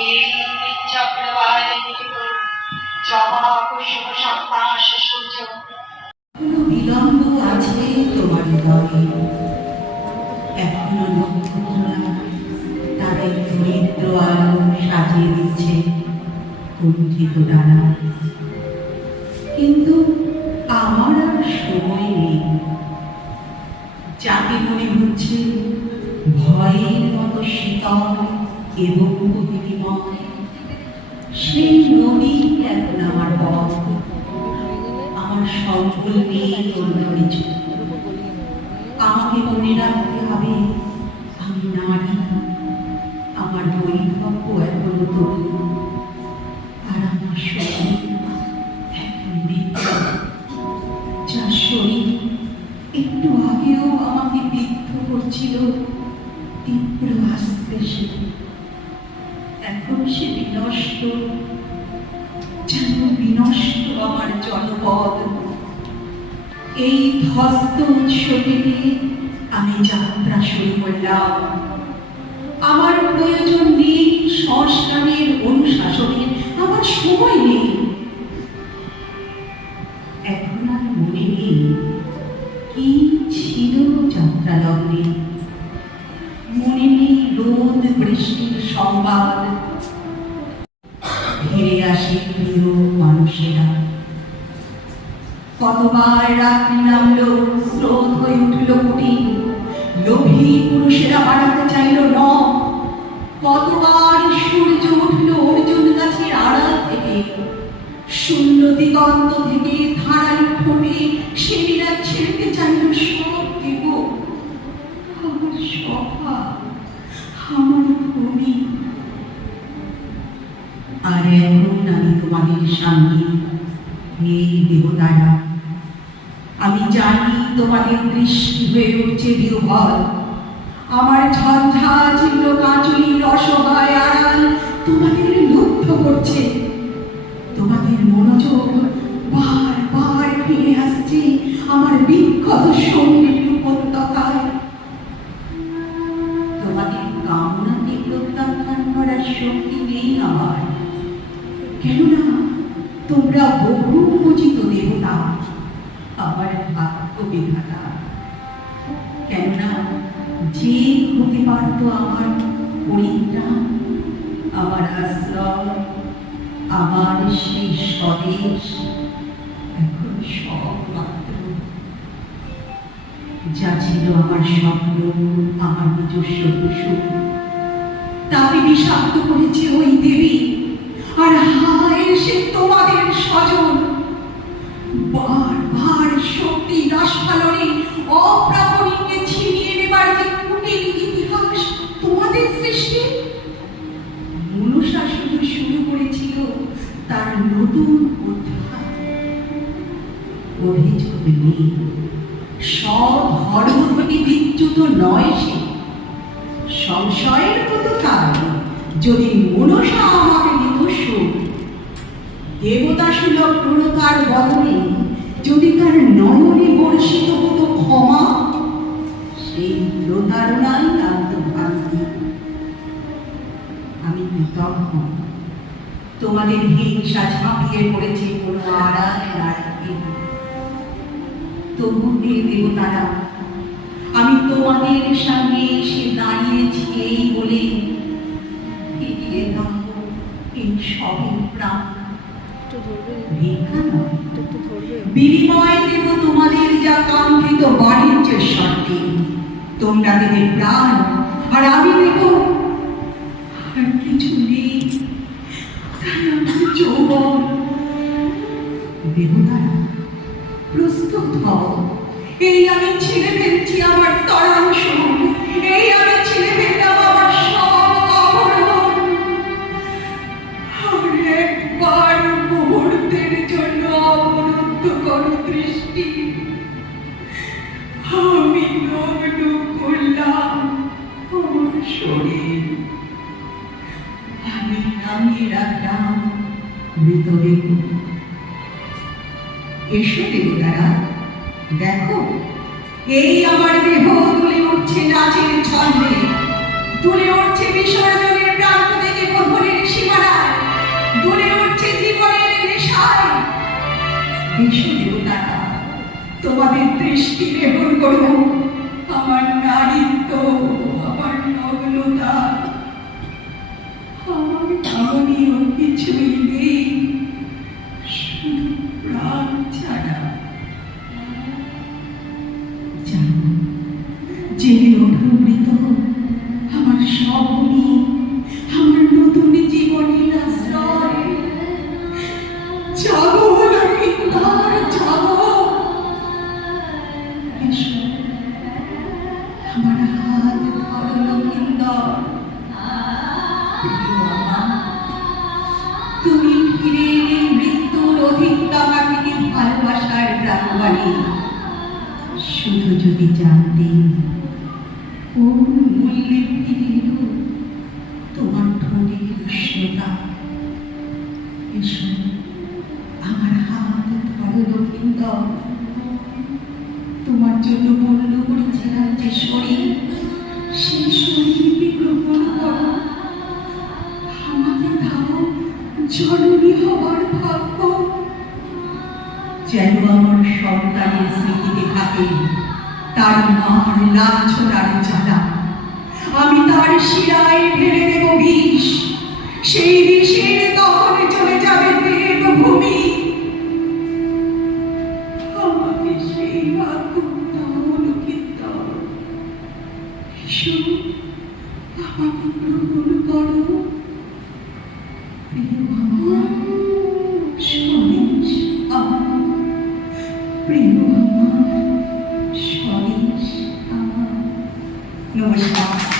এই চক্রবালে লিখিত জবা কুসুম সন্তাস সূর্য বিলম্ব আছে তোমার হৃদয়ে, এখনো নক্ষত্ররা তাদের দরিদ্র আলো সাজিয়ে দিচ্ছে কুণ্ঠিত ডানা। কিন্তু আমার আর সময় নেই। যাকে মনে হচ্ছে ভয়ের মতো শীতল এবং প্রকৃতিময়, সেই নদী এখন আমার পথ। আমার সকল নেই অন্য কিছু। আমাকে মনে রাখতে হবে আমি নারী, আমার বৈধব্য এখনো তরুণ, আর আমার শরীর এখন বৃদ্ধ। যার শরীর একটু আগেও আমাকে বিদ্ধ করছিল তীব্র আশ্লেষে, এখন সে বিনষ্ট, যেন বিনষ্ট আমার জনপদ। এই ধ্বস্ত উৎস থেকে আমি যাত্রা শুরু করলাম। আমার প্রয়োজন নেই সংস্কারের, অনুশাসনের, আমার সময় নেই। এখন আর মনে নেই কি ছিল যাত্রা লগ্নে, মনে নেই রোদ বৃষ্টির সংবাদ। ফিরে আসে প্রিয় মানুষেরা, কতবার রাত্রি নামলো, স্রোত হয়ে উঠল কুটির, লোভী পুরুষেরা বাড়াতে চাইল ন। কতবার সূর্য উঠল অর্জুন গাছের আড়াল থেকে, শূন্য দিগন্ত থেকে ধারালো ঠোঁটে সেরা ছেড়তে চাইল সব দেব। আমার সভা, আমার ভূমি। আর এখন আমি তোমাদের সামনে, এই দেবতারা, আমি জানি তোমাদের দৃষ্টি হয়ে উঠছে বিহ্বল। আমার ঝঞ্ঝা ছিল কাঁচুলির অসহায় আড়াল তোমাদের লুব্ধ করছে। তোমাদের মনোযোগ বারবার ফিরে আসছে আমার বিক্ষত শরীরের উপত্যকায়। তোমাদের কামনাকে প্রত্যাখ্যান করার শক্তি নেই আমার, কেননা তোমরা বহু পূজিত দেবতা, আমার ভাগ্য বিধাতা। কেননা যে হতে পারত আমার পরিত্রাণ, আমার আশ্রয়, আমার সেই স্বদেশ, এখন সব মাত্র। যা ছিল আমার স্বপ্ন, আমার নিজস্ব কুসুম, তাকে বিষাক্ত করেছে ওই দেবী। আর হায় সে তোমাদের স্বজন, বারবার শক্তি রাসপালনে অপ্রাপণীকে ছিনিয়ে নেবার যে কুটিল ইতিহাস তোমাদের সৃষ্টি। মনুষ্য শুরু করেছিল তার নতুন অধ্যায়। অভিযোগ নেই, সব ধর্ম থেকে বিচ্যুত নয় সে। সংশয়ের মতো তাই যদি মনসা আমাকে দিত সুখ, দেবতা সুলভ প্রণতার বদলে যদি তার নয়নে বর্ষিত হতো ক্ষমা, সেই প্রতারণাই আত্মভ্রান্তি। আমি কৃতজ্ঞ তোমাদের হিংসা ঝাঁপিয়ে পড়েছে কোনো আড়াল নারীকে। তবু দেবতারা, আমি তোমাদের সামনে এসে দাঁড়িয়েছি এই বলে, ফিরিয়ে দাও এই সবের প্রাণ। বিনিময় দেব তোমাদের যা কাঙ্ক্ষিত বাণিজ্যের শর্তে। তোমরা দেবে প্রাণ, আর আমি দেব আর কিছু নেই, তাই আমার যৌবন। দেবতারা প্রস্তুত হও, এই আমি ছেড়ে ফেলছি আমার তরাংশ, এই আমি ছেড়ে ফেললাম আমার সব আবরণ। আর একবার মুহূর্তের জন্য অবরুদ্ধ করো দৃষ্টি। আমি নগ্ন করলাম আমার শরীর, আমি নামিয়ে রাখলাম মৃতদেহ। এসো দেবতারা, দেখো এই আমার দেহ তুলে উঠছে নাচের ছন্দে, তুলে উঠছে বিসর্জনের প্রান্ত থেকে প্রহরের এসো দেবতারা, তোমাদের দৃষ্টি গ্রহণ করো আমার নারীত্ব, আমার নগ্নতা, আমার কামনীয় কিছুই নেই, শুধু প্রাণ ছাড়া। জানো, জেনে ওঠো মৃত, আমার সবই, আমার নতুন জীবনের আশ্রয়। জাগো লক্ষিন্দর, জাগো, এসো, আমার হাত ধরো লক্ষিন্দর। প্রিয় আমার, তুমি ফিরে এলে মৃত্যুর অধিকতমা থেকে ভালোবাসার প্রাণবাণী। শুধু যদি জানতে কোন মূল্যে ফিরে এলো তোমার ঠোঁটের উষ্ণতা। এসো, আমার হাত ধরো লক্ষিন্দর। তোমার জন্য বন্ধ করেছিলাম যে শরীর, সেই শরীরকে গ্রহণ করো। আমাকে দাও জননী হবার ভাগ্য, যেন আমার সন্তানের স্মৃতিতে থাকে তার মার লাঞ্ছনার জ্বালা। আমি তার শিরায় ঢেলে দেব বিষ, সেই বিষের তখন চলে যাবে দেবভূমি। আমাকে সেই ভাগ্য দাও লক্ষিন্দর। এসো, আমাকে গ্রহণ করো। প্রিয় আমার, স্বদেশ আমার, প্রিয় আমার, স্বদেশ আমার। নমস্কার।